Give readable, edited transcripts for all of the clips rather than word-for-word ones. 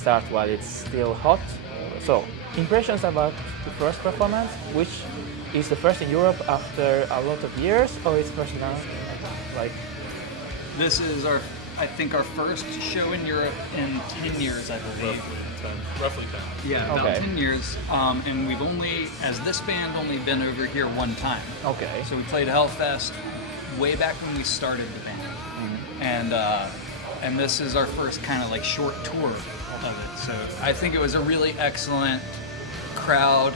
start while it's still hot. So, impressions about the first performance, which is the first in Europe after a lot of years, or it's first now? Like, this is I think our first show in Europe in 10 years, I believe. Roughly 10. Yeah, about Okay. 10 years. And we've only, as this band, only been over here one time. okay. So we played Hellfest way back when we started the band. And this is our first kind of like short tour of it. So I think it was a really excellent crowd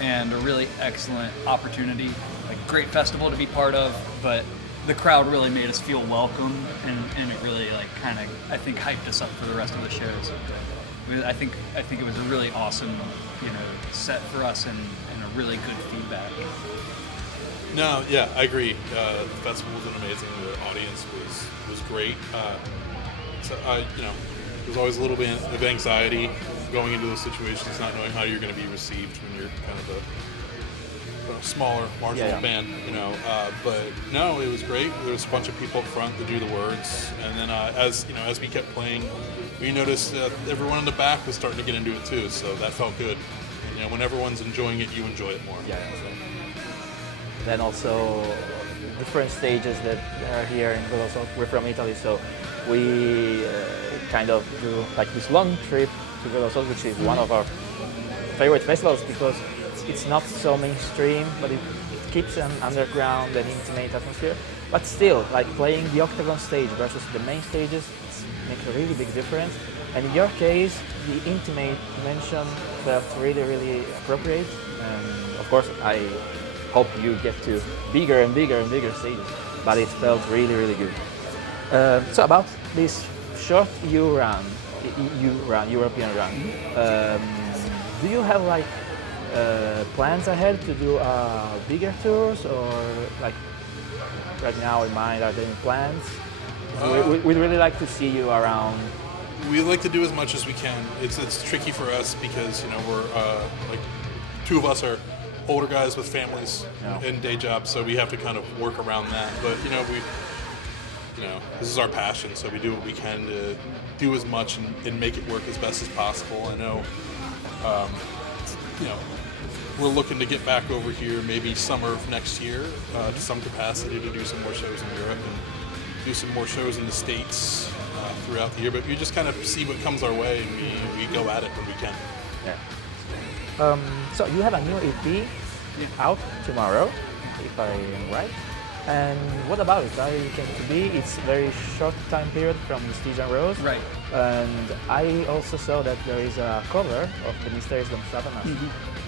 and a really excellent opportunity. Like, great festival to be part of, but the crowd really made us feel welcome, and it really like kind of, I think, hyped us up for the rest of the shows. I think it was a really awesome, set for us, and a really good feedback. No, yeah, I agree. The festival was amazing. The audience was great. So there's always a little bit of anxiety going into those situations, not knowing how you're going to be received when you're kind of a smaller, marginal band, but no, it was great. There was a bunch of people up front to do the words, and then as we kept playing, we noticed that everyone in the back was starting to get into it too, so that felt good. And, when everyone's enjoying it, you enjoy it more. Yeah. So. Then also different stages that are here in Veloso. We're from Italy, so we kind of do like this long trip to Veloso, which is one of our favorite festivals because it's not so mainstream, but it keeps an underground and intimate atmosphere. But still, like playing the Octagon stage versus the main stages, it makes a really big difference. And in your case, the intimate dimension felt really, really appropriate. And of course, I hope you get to bigger and bigger and bigger stages, but it felt really, really good. So about this short European run, do you have like plans ahead to do bigger tours, or like right now in mind, are there any plans? We'd really like to see you around. We like to do as much as we can. It's tricky for us because we're like two of us are older guys with families and day jobs, so we have to kind of work around that. But this is our passion, so we do what we can to do as much and make it work as best as possible. I know, we're looking to get back over here maybe summer of next year to some capacity to do some more shows in Europe and do some more shows in the States throughout the year. But we just kind of see what comes our way, and we go at it when we can. Yeah. So you have a new EP out tomorrow, if I'm right. And what about it? How it came to be? It's a very short time period from Mysteriis and Rose. Right. And I also saw that there is a cover of the Mysteriis Dom Sathanas,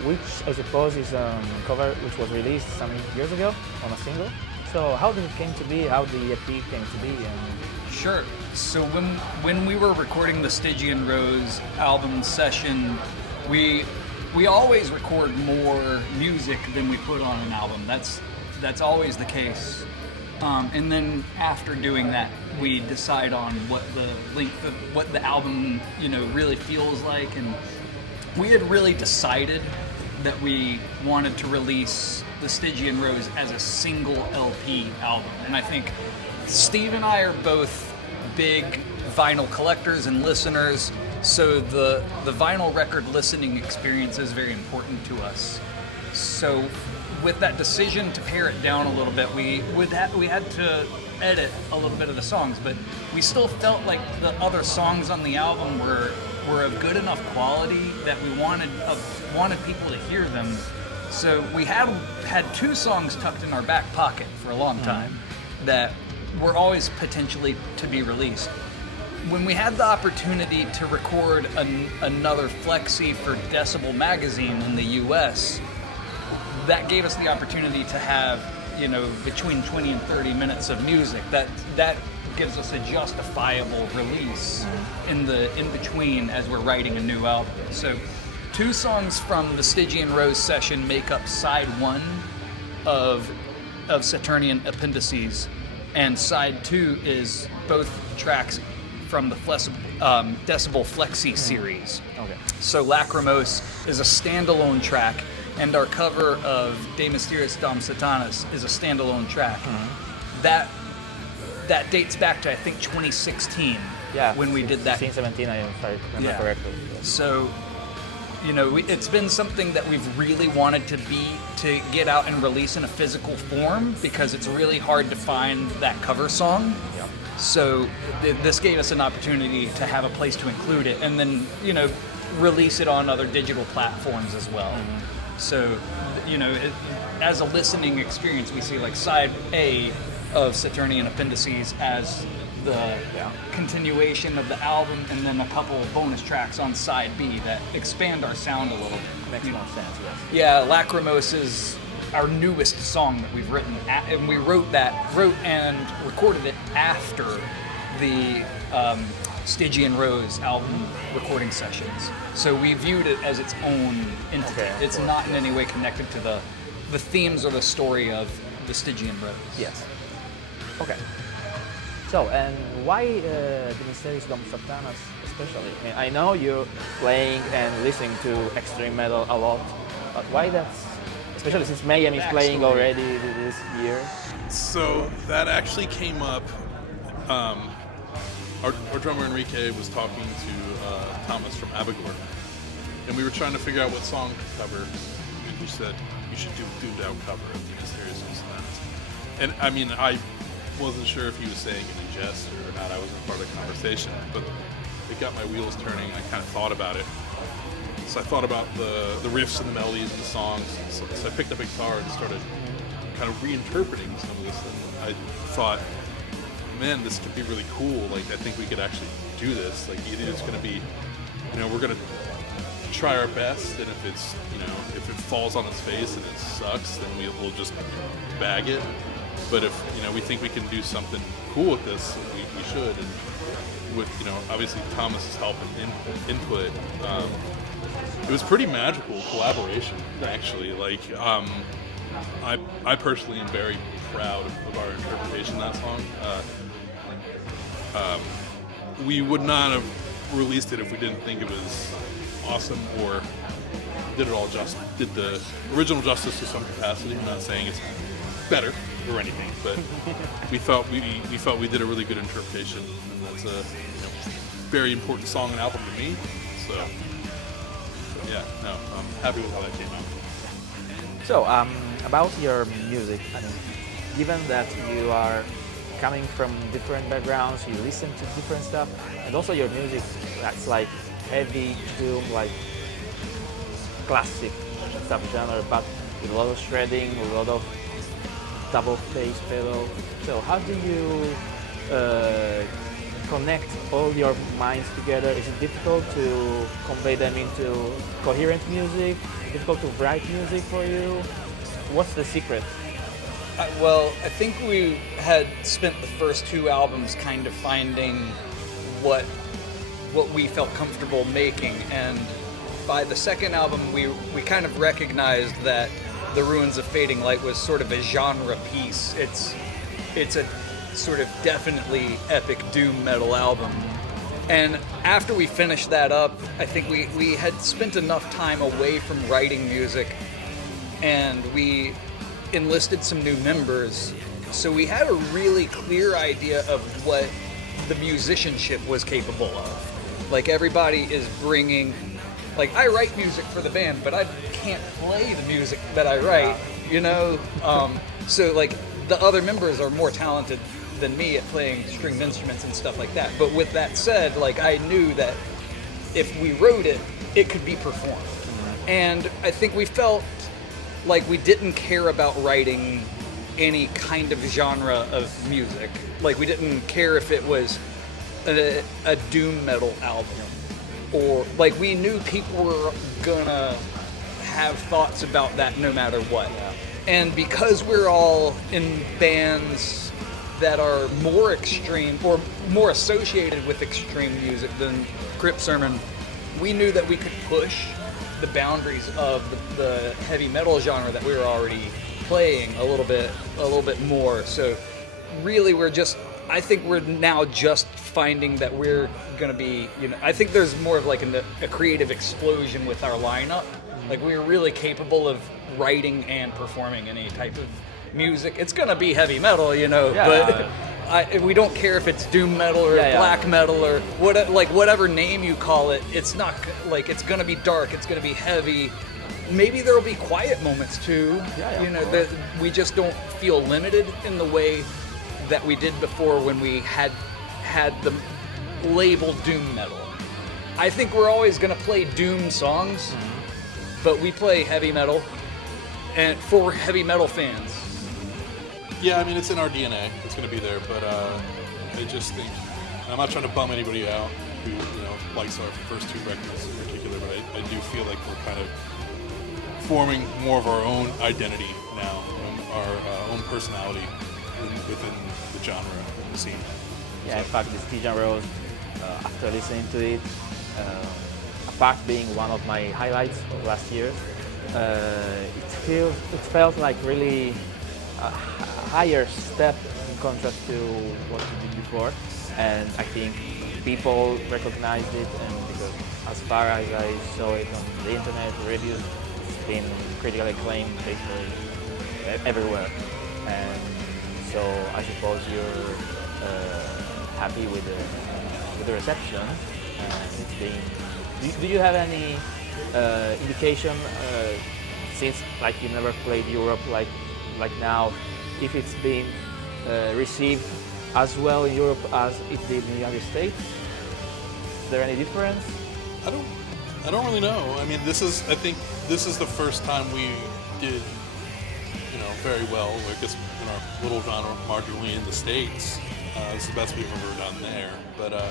which I suppose is a cover which was released some years ago on a single. So how did it came to be? How the EP came to be? Sure. So when we were recording the Stygian Rose album session, we always record more music than we put on an album. That's always the case. And then after doing that, we decide on what the length of what the album, really feels like. And we had really decided that we wanted to release the Stygian Rose as a single LP album. And I think Steve and I are both big vinyl collectors and listeners, so the vinyl record listening experience is very important to us. So with that decision to pare it down a little bit, we had to edit a little bit of the songs, but we still felt like the other songs on the album were of good enough quality that we wanted people to hear them. So we had two songs tucked in our back pocket for a long time that were always potentially to be released. When we had the opportunity to record another flexi for Decibel magazine in the US, that gave us the opportunity to have, between 20 and 30 minutes of music. That gives us a justifiable release in between as we're writing a new album. So 2 songs from the Stygian Rose session make up side 1 of Saturnian Appendices, and side 2 is both tracks from the Decibel Flexi series. Okay. So Lacrimose is a standalone track, and our cover of De Mysteriis Dom Sathanas is a standalone track. That dates back to, I think, 2016. Yeah, when we did that. 16, 17, if I remember correctly. So, it's been something that we've really wanted to get out and release in a physical form, because it's really hard to find that cover song. Yeah. So this gave us an opportunity to have a place to include it, and then release it on other digital platforms as well. Mm-hmm. So as a listening experience, we see like side A of Saturnian Appendices as the continuation of the album, and then a couple of bonus tracks on side B that expand our sound a little. Makes more sense, yes. Yeah, Lachrymose is our newest song that we've written, and we wrote and recorded it after the Stygian Rose album recording sessions. So we viewed it as its own entity. Okay, it's not in any way connected to the themes or the story of the Stygian Rose. Yes. Okay. So, and why the Mysteriis Dom Sathanas especially? I mean, I know you're playing and listening to extreme metal a lot, but why that's, especially since Mayhem is playing already this year? So that actually came up. Our drummer Enrique was talking to Thomas from Abigor, and we were trying to figure out what song to cover. And he said, you should do a doomed out cover of the Mysteriis Dom Sathanas. And I mean, I wasn't sure if he was saying it in jest or not. I wasn't part of the conversation, but it got my wheels turning. I kind of thought about it. So I thought about the riffs and the melodies and the songs. So I picked up a guitar and started kind of reinterpreting some of this. And I thought, man, this could be really cool. Like, I think we could actually do this. Like, either it's going to be, we're going to try our best, and if it's, if it falls on its face and it sucks, then we'll just bag it. But if, we think we can do something cool with this, we should. And with, obviously Thomas's help and input, it was pretty magical collaboration, actually. Like, I personally am very proud of our interpretation of that song. We would not have released it if we didn't think it was awesome or did the original justice to some capacity. I'm not saying it's better or anything, but we felt we did a really good interpretation, and that's a very important song and album to me. So yeah, no, I'm happy with how that came out. So about your music, I mean, given that you are coming from different backgrounds, you listen to different stuff, and also your music, that's like heavy doom, like classic subgenre, but with a lot of shredding, with a lot of double bass pedal. So how do you connect all your minds together? Is it difficult to convey them into coherent music? Is it difficult to write music for you? What's the secret? Well, I think we had spent the first two albums kind of finding what we felt comfortable making, and by the second album we kind of recognized that The Ruins of Fading Light was sort of a genre piece. It's a sort of definitely epic doom metal album. And after we finished that up, I think we had spent enough time away from writing music, and we enlisted some new members, so we had a really clear idea of what the musicianship was capable of. Like, everybody is bringing, like, I write music for the band, but I can't play the music that I write, so like the other members are more talented than me at playing stringed instruments and stuff like that. But with that said, like, I knew that if we wrote it, it could be performed. And I think we felt like we didn't care about writing any kind of genre of music. Like, we didn't care if it was a doom metal album, or like, we knew people were gonna have thoughts about that no matter what. And because we're all in bands that are more extreme or more associated with extreme music than Crypt Sermon, we knew that we could push the boundaries of the heavy metal genre that we were already playing a little bit more. So really, I think we're now just finding that we're gonna be, I think there's more of like a creative explosion with our lineup. Like, we're really capable of writing and performing any type of music. It's gonna be heavy metal, but we don't care if it's doom metal or black metal or whatever name you call it. It's not like it's gonna be dark. It's gonna be heavy. Maybe there will be quiet moments too. That we just don't feel limited in the way that we did before when we had the label doom metal. I think we're always gonna play doom songs, but we play heavy metal, and for heavy metal fans. Yeah, I mean, it's in our DNA. It's going to be there, but I just think, I'm not trying to bum anybody out who likes our first two records in particular, but I do feel like we're kind of forming more of our own identity now, our own personality within the genre and the scene. Yeah, in fact, this Stygian Rose, after listening to it, apart being one of my highlights of last year, it felt like really a higher step in contrast to what we did before, and I think people recognized it, and because as far as I saw it on the internet reviews, it's been critically acclaimed basically everywhere, and so I suppose you're happy with the reception, and it's been. Do you have any indication since like you never played Europe like now, if it's been received as well in Europe as it did in the United States? Is there any difference? I don't really know. I mean, I think this is the first time we did, very well. I guess in our little genre, marginally in the States, it's the best we've ever done there. But I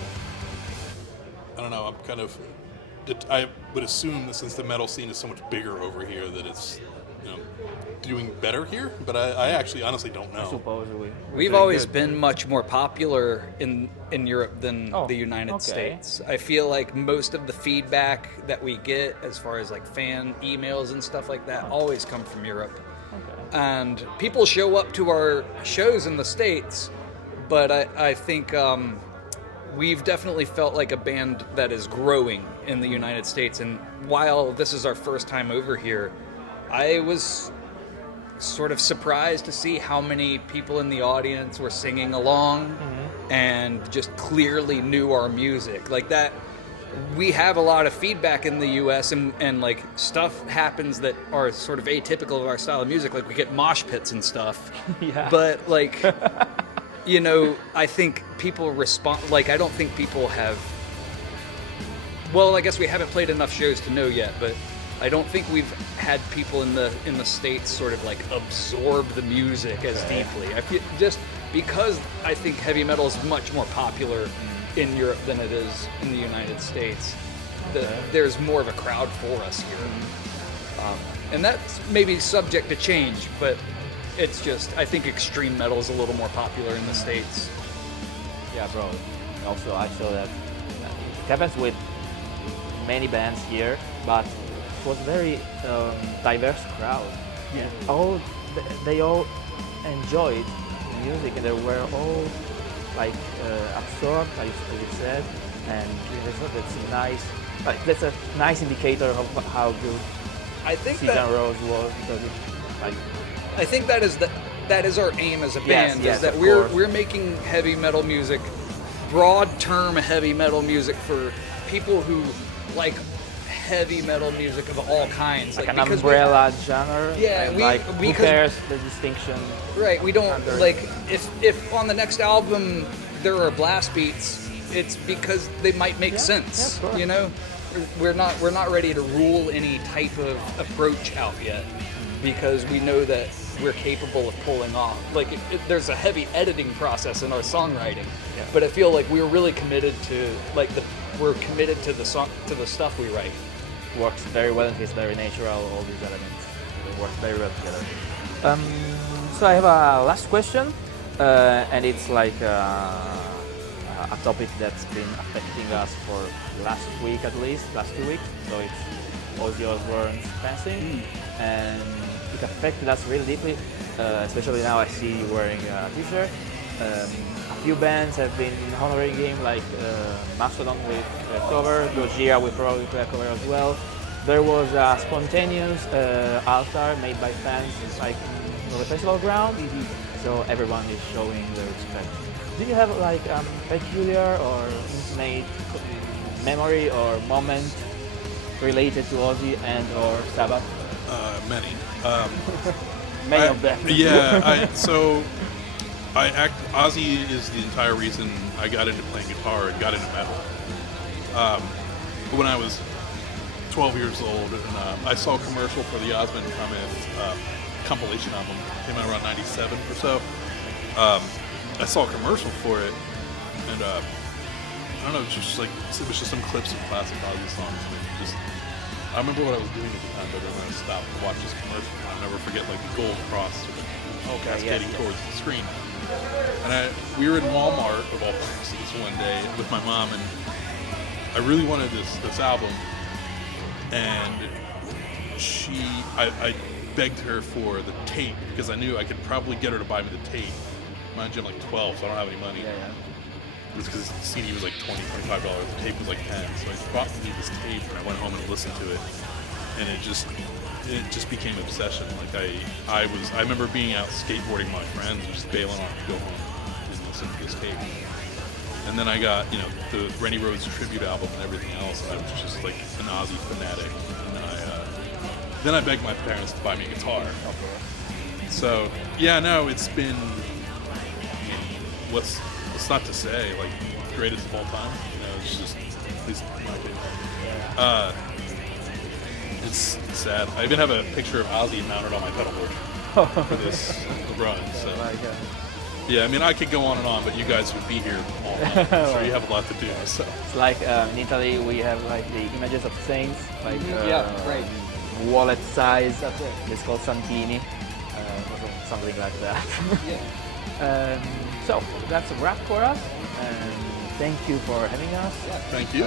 don't know. I would assume that since the metal scene is so much bigger over here, that it's doing better here, but I actually honestly don't know. Supposedly. We've always been much more popular in Europe than the United States. I feel like most of the feedback that we get as far as like fan emails and stuff like that always come from Europe. Okay. And people show up to our shows in the States, but I think we've definitely felt like a band that is growing in the United States. And while this is our first time over here, I was sort of surprised to see how many people in the audience were singing along and just clearly knew our music. Like that, we have a lot of feedback in the US and like stuff happens that are sort of atypical of our style of music. Like we get mosh pits and stuff. But like, I think people respond, like I don't think people have, well, I guess we haven't played enough shows to know yet, but I don't think we've had people in the States sort of like absorb the music as deeply. I feel just because I think heavy metal is much more popular in Europe than it is in the United States. There's more of a crowd for us here, and that's maybe subject to change. But it's just I think extreme metal is a little more popular in the States. Yeah, bro. Also, I saw that it happens with many bands here, but it was very diverse crowd. Yeah. They all enjoyed the music, and they were all like absorbed, as you said. And that's nice. Like, that's a nice indicator of how good I think Stygian Rose was, because I think that is our aim as a band. Is that we're making heavy metal music, broad term heavy metal music for people who like heavy metal music of all kinds, like an umbrella genre. Yeah, who cares the distinction? Right, we don't like if on the next album there are blast beats, it's because they might make sense. We're not ready to rule any type of approach out yet, because we know that we're capable of pulling off. Like there's a heavy editing process in our songwriting, but I feel like we're really committed to we're committed to the stuff we write. Works very well, and it's very natural, all these elements. They work very well together. So I have a last question, and it's like a topic that's been affecting us for last 2 weeks. So it's Ozzy Osbourne's passing, and it affected us really deeply, especially now I see you wearing a t-shirt. A few bands have been honoring him, like Mastodon with a cover, Gojira will probably play a cover as well. There was a spontaneous altar made by fans like the festival ground. So everyone is showing their respect. Do you have like peculiar or intimate memory or moment related to Ozzy and or Sabbath? Many. Many of them. Ozzy is the entire reason I got into playing guitar and got into metal. When I was 12 years old, and I saw a commercial for the Osmond Thomas compilation album. Came out around '97 or so. I saw a commercial for it, and I don't know, it was just some clips of classic Ozzy songs. And I remember what I was doing at the time, but then I stopped to watch this commercial. I'll never forget like the gold cross cascading towards the screen. And we were in Walmart of all places one day with my mom, and I really wanted this album, and I begged her for the tape because I knew I could probably get her to buy me the tape. Mind you, I'm like 12, so I don't have any money. It was because the CD was like $20, $25. The tape was like 10. So I bought me this tape, and I went home and listened to it, and it just became an obsession. Like I remember being out skateboarding with my friends, just bailing on to go home and listen to this tape. And then I got, the Rennie Rhodes tribute album and everything else. And I was just like an Ozzy fanatic. And then I begged my parents to buy me a guitar. So yeah, no, it's been, what's not to say, like greatest of all time. It's just, at least in my opinion. It's sad. I even have a picture of Ozzy mounted on my pedal board for this run. So yeah, I mean, I could go on and on, but you guys would be here all night. So you have a lot to do. So it's like in Italy we have like the images of saints, like right. wallet size. It's called Santini, something like that. So that's a wrap for us. Thank you for having us. Thank you.